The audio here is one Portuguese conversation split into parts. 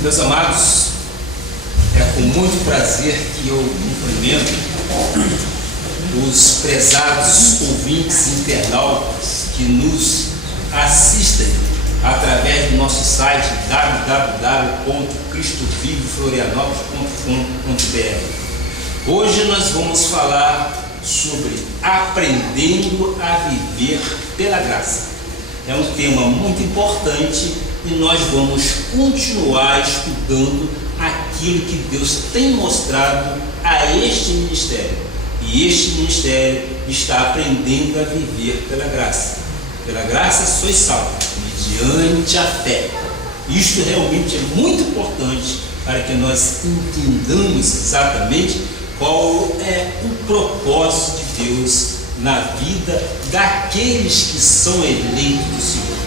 Meus amados, é com muito prazer que eu cumprimento os prezados ouvintes internautas que nos assistem através do nosso site www.cristoviveflorianópolis.com.br. Hoje nós vamos falar sobre aprendendo a viver pela graça. É um tema muito importante e nós vamos continuar estudando aquilo que Deus tem mostrado a este ministério. E este ministério está aprendendo a viver pela graça. Pela graça sois salvos, mediante a fé. Isto realmente é muito importante para que nós entendamos exatamente qual é o propósito de Deus na vida daqueles que são eleitos do Senhor.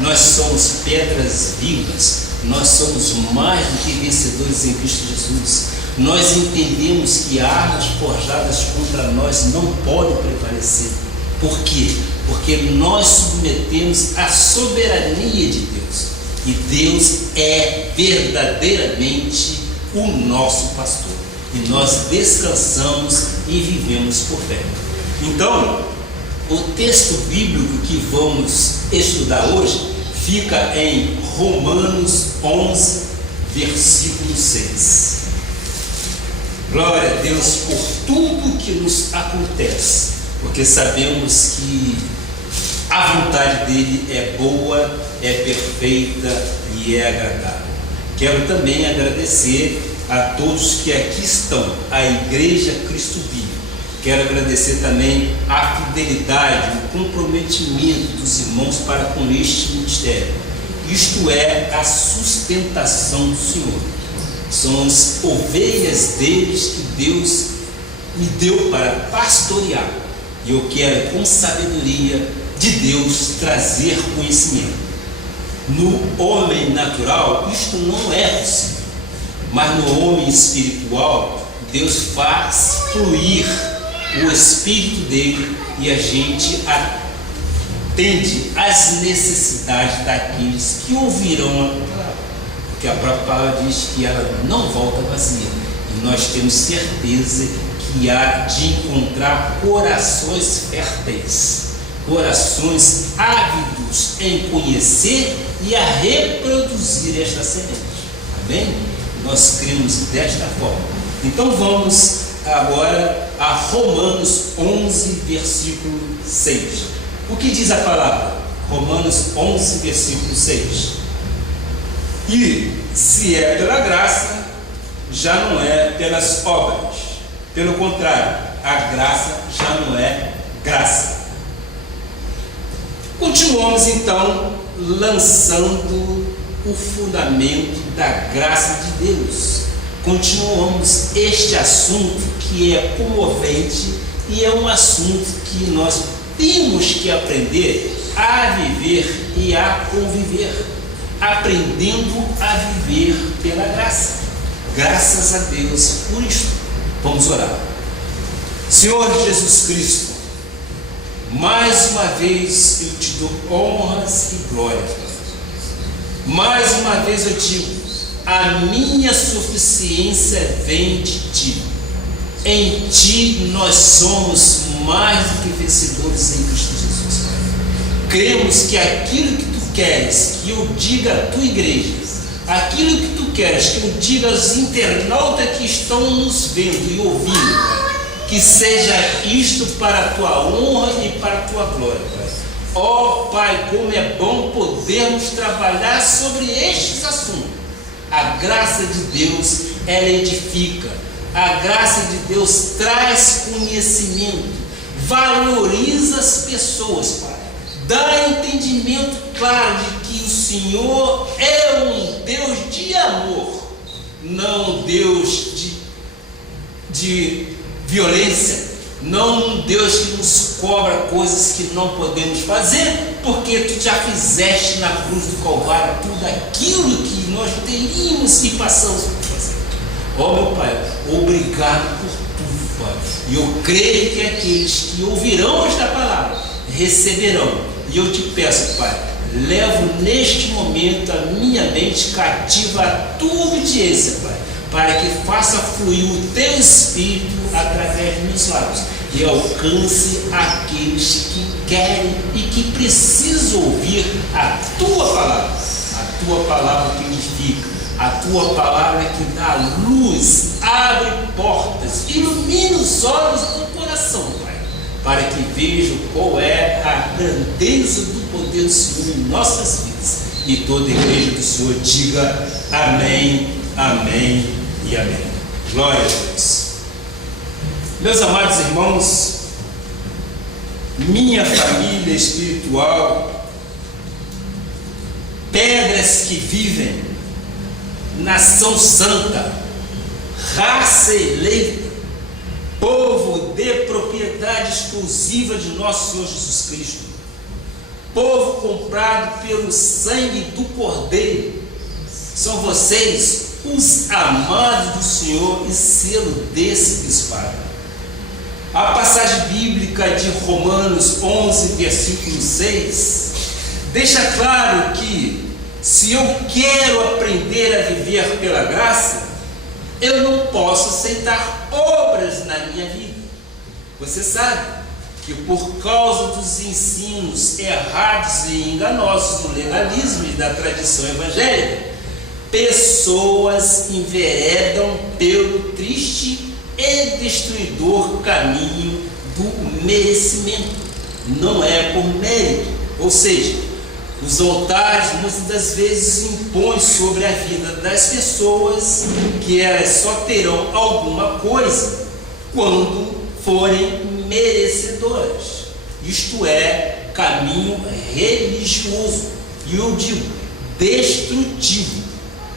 Nós somos pedras vivas, nós somos mais do que vencedores em Cristo Jesus. Nós entendemos que armas forjadas contra nós não podem prevalecer. Por quê? Porque nós submetemos à soberania de Deus. E Deus é verdadeiramente o nosso pastor. E nós descansamos e vivemos por fé. Então, o texto bíblico que vamos estudar hoje fica em Romanos 11, versículo 6. Glória a Deus por tudo que nos acontece, porque sabemos que a vontade dele é boa, é perfeita e é agradável. Quero também agradecer a todos que aqui estão, a Igreja Cristo Vivo. Quero agradecer também a fidelidade, o comprometimento dos irmãos para com este ministério. Isto é a sustentação do Senhor. São as ovelhas deles que Deus me deu para pastorear. E eu quero, com sabedoria de Deus, trazer conhecimento. No homem natural, isto não é possível. Mas no homem espiritual, Deus faz fluir o Espírito dele e a gente atende às necessidades daqueles que ouvirão a palavra. Porque a própria palavra diz que ela não volta vazia. E nós temos certeza que há de encontrar corações férteis, corações ávidos em conhecer e a reproduzir esta semente. Amém? Nós cremos desta forma. Então vamos agora a Romanos 11, versículo 6. O que diz a palavra? Romanos 11, versículo 6. E se é pela graça, já não é pelas obras. Pelo contrário, a graça já não é graça. Continuamos então lançando o fundamento da graça de Deus. Continuamos este assunto que é comovente e é um assunto que nós temos que aprender a viver e a conviver, aprendendo a viver pela graça. Graças a Deus por isto. Vamos orar. Senhor Jesus Cristo, mais uma vez eu te dou honras e glórias. Mais uma vez eu digo, a minha suficiência vem de ti. Em ti nós somos mais do que vencedores em Cristo Jesus. Cremos que aquilo que tu queres que eu diga à tua igreja, aquilo que tu queres que eu diga aos internautas que estão nos vendo e ouvindo, que seja isto para a tua honra e para a tua glória, Pai. Ó Pai, como é bom podermos trabalhar sobre estes assuntos. A graça de Deus, ela edifica. A graça de Deus traz conhecimento, valoriza as pessoas, Pai. Dá entendimento claro de que o Senhor é um Deus de amor, não um Deus de violência, não um Deus que nos cobra coisas que não podemos fazer, porque tu já fizeste na cruz do Calvário tudo aquilo que nós teríamos e passamos por fazer. Ó meu Pai, obrigado por tudo, Pai. E eu creio que aqueles que ouvirão esta palavra receberão. E eu te peço, Pai, levo neste momento a minha mente cativa à tua obediência, Pai, para que faça fluir o teu Espírito através dos meus lábios e alcance aqueles que querem e que precisam ouvir a tua palavra. A tua palavra que edifica, a tua palavra que dá luz, abre portas, ilumina os olhos do coração, Pai, para que vejam qual é a grandeza do poder do Senhor em nossas vidas. E toda a igreja do Senhor diga amém, amém e amém. Glória a Deus. Meus amados irmãos, minha família espiritual, pedras que vivem, nação santa, raça eleita, povo de propriedade exclusiva de nosso Senhor Jesus Cristo, povo comprado pelo sangue do Cordeiro, são vocês os amados do Senhor e selo desse bispado. A passagem bíblica de Romanos 11, versículo 6, deixa claro que se eu quero aprender a viver pela graça, eu não posso aceitar obras na minha vida. Você sabe que por causa dos ensinos errados e enganosos do legalismo e da tradição evangélica, pessoas enveredam pelo triste e destruidor caminho do merecimento. Não é por mérito, ou seja, os altares muitas das vezes impõem sobre a vida das pessoas que elas só terão alguma coisa quando forem merecedoras. Isto é, caminho religioso, e eu digo, destrutivo.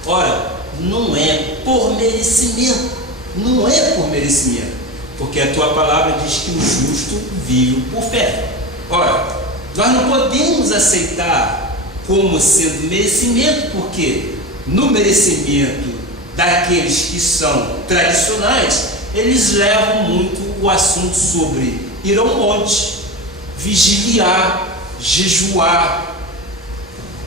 Ora, não é por merecimento, não é por merecimento, porque a tua palavra diz que o justo vive por fé. Ora, nós não podemos aceitar como sendo merecimento, porque no merecimento daqueles que são tradicionais, eles levam muito o assunto sobre ir ao monte, vigiliar, jejuar.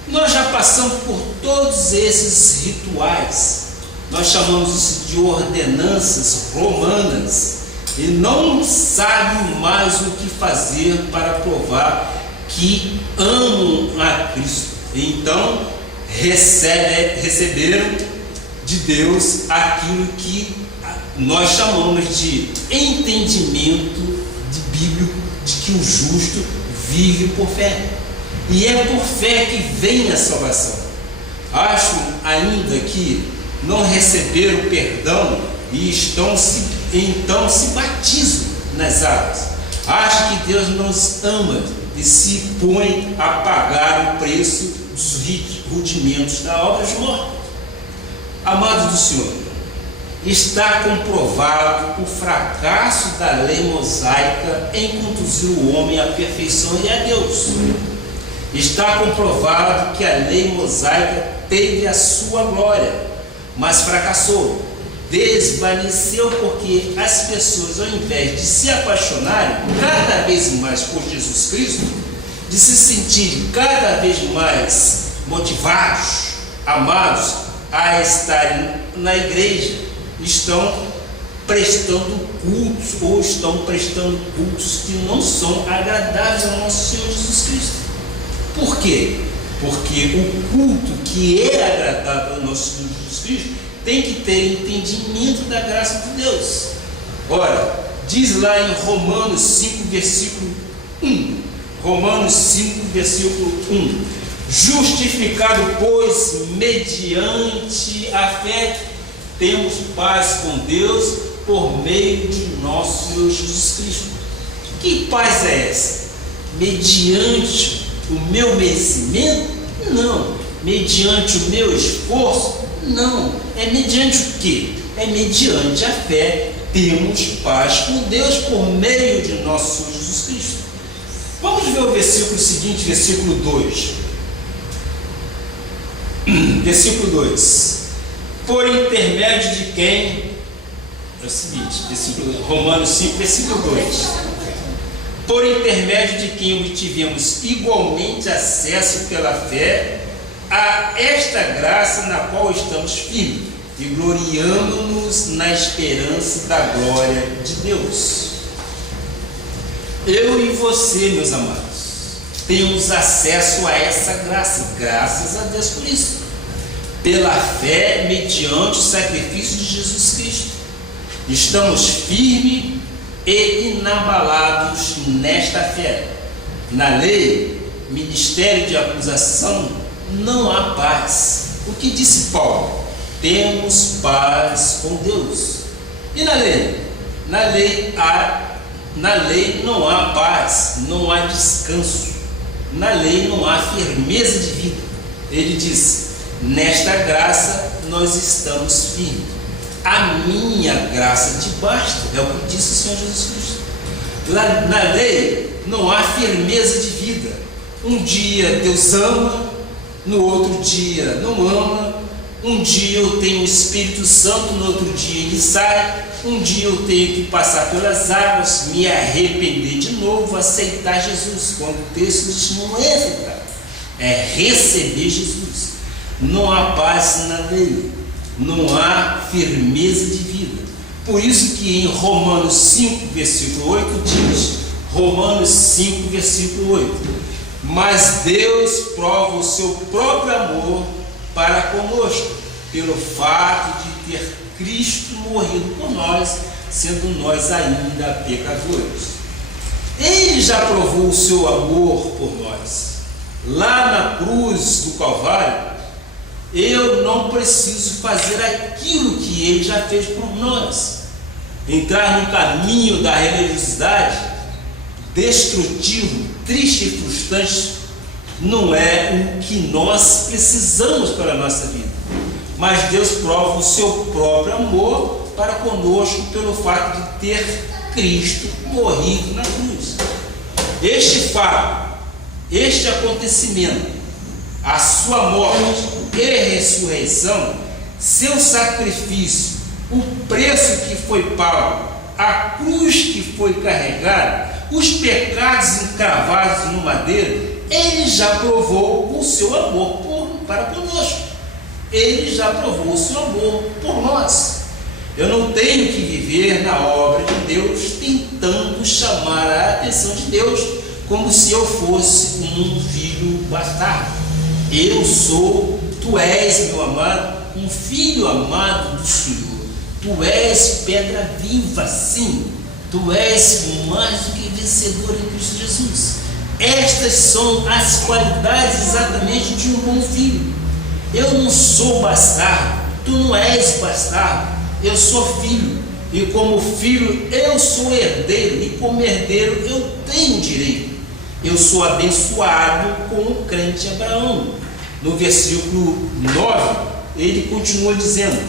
Nós já passamos por todos esses rituais, nós chamamos isso de ordenanças romanas, e não sabem mais o que fazer para provar que amam a Cristo. Então receberam de Deus aquilo que nós chamamos de entendimento bíblico de que o justo vive por fé, e é por fé que vem a salvação. Acho ainda que não receberam perdão e então se batizam nas águas. Acho que Deus nos ama e se põe a pagar o preço dos rudimentos da obra de morte. Amados do Senhor, está comprovado o fracasso da lei mosaica em conduzir o homem à perfeição e a Deus. Está comprovado que a lei mosaica teve a sua glória, mas fracassou, desvaneceu, porque as pessoas, ao invés de se apaixonarem cada vez mais por Jesus Cristo, de se sentirem cada vez mais motivados, amados a estarem na igreja, estão prestando cultos, ou estão prestando cultos que não são agradáveis ao nosso Senhor Jesus Cristo. Por quê? Porque o culto que é agradável ao nosso Senhor Jesus Cristo tem que ter entendimento da graça de Deus. Ora, diz lá em Romanos 5, versículo 1. Romanos 5, versículo 1. Justificado, pois, mediante a fé, temos paz com Deus por meio de nosso Senhor Jesus Cristo. Que paz é essa? Mediante o meu merecimento? Não. Mediante o meu esforço? Não. É mediante o quê? É mediante a fé, temos paz com Deus por meio de nosso Senhor Jesus Cristo. Vamos ver o versículo seguinte, versículo 2. Versículo 2. Por intermédio de quem? É o seguinte, Romanos 5, versículo 2. por intermédio de quem obtivemos igualmente acesso pela fé a esta graça na qual estamos firmes e gloriamo-nos na esperança da glória de Deus. Eu e você, meus amados, temos acesso a essa graça, graças a Deus por isso, pela fé mediante o sacrifício de Jesus Cristo. Estamos firmes e inabalados nesta fé. Na lei, ministério de acusação, não há paz. O que disse Paulo? Temos paz com Deus. E na lei? Na lei não há paz, não há descanso. Na lei não há firmeza de vida. Ele diz: nesta graça nós estamos firmes. A minha graça te basta, é o que disse o Senhor Jesus Cristo. Na lei não há firmeza de vida. Um dia Deus ama, no outro dia não ama. Um dia eu tenho o Espírito Santo, no outro dia ele sai. Um dia eu tenho que passar pelas águas, me arrepender de novo, aceitar Jesus. Quando o texto diz não é aceitar, é receber Jesus. Não há paz na lei, não há firmeza de vida. Por isso que em Romanos 5, versículo 8 diz, Romanos 5, versículo 8, mas Deus prova o seu próprio amor para conosco, pelo fato de ter Cristo morrido por nós, sendo nós ainda pecadores. Ele já provou o seu amor por nós. Lá na cruz do Calvário, eu não preciso fazer aquilo que ele já fez por nós. Entrar no caminho da religiosidade destrutivo, triste e frustrante, não é o que nós precisamos para a nossa vida. Mas Deus prova o seu próprio amor para conosco pelo fato de ter Cristo morrido na cruz. Este fato, este acontecimento, a sua morte e ressurreição, seu sacrifício, o preço que foi pago, a cruz que foi carregada, os pecados encravados no madeiro, ele já provou o seu amor para conosco. Ele já provou o seu amor por nós. Eu não tenho que viver na obra de Deus tentando chamar a atenção de Deus como se eu fosse um filho bastardo. Eu sou, tu és, meu amado, um filho amado do Senhor. Tu és pedra viva, sim. Tu és mais do que vencedor em Cristo Jesus. Estas são as qualidades exatamente de um bom filho. Eu não sou bastardo, tu não és bastardo, eu sou filho, e como filho eu sou herdeiro, e como herdeiro eu tenho direito. Eu sou abençoado com o crente Abraão. No versículo 9, ele continua dizendo: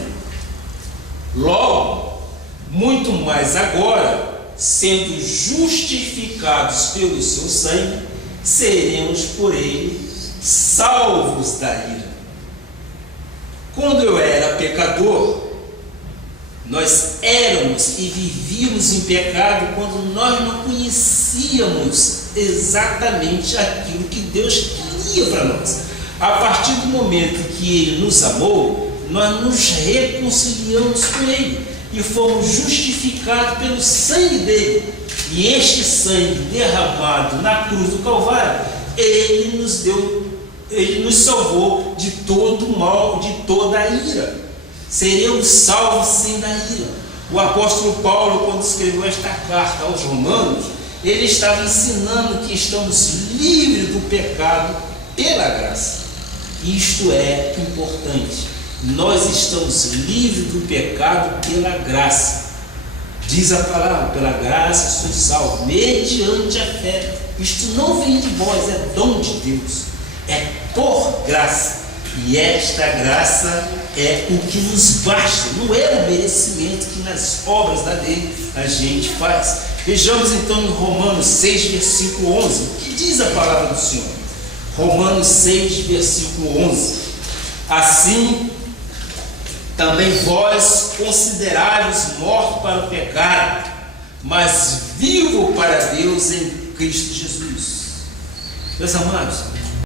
logo, muito mais agora, sendo justificados pelo seu sangue, seremos por ele salvos da ira. Quando eu era pecador, nós éramos e vivíamos em pecado quando nós não conhecíamos exatamente aquilo que Deus queria para nós. A partir do momento que Ele nos amou, nós nos reconciliamos com Ele e fomos justificados pelo sangue dele. E este sangue derramado na cruz do Calvário, Ele nos salvou de todo o mal, de toda a ira. Seremos salvos sem da ira. O apóstolo Paulo, quando escreveu esta carta aos Romanos, ele estava ensinando que estamos livres do pecado pela graça. Isto é importante. Nós estamos livres do pecado pela graça. Diz a palavra: pela graça sois salvos, mediante a fé. Isto não vem de vós, é dom de Deus. É por graça, e esta graça é o que nos basta, não é o merecimento que nas obras da lei a gente faz. Vejamos então em Romanos 6, versículo 11, o que diz a palavra do Senhor. Romanos 6, versículo 11: assim também vós considerai-vos mortos para o pecado, mas vivo para Deus em Cristo Jesus. Meus amados,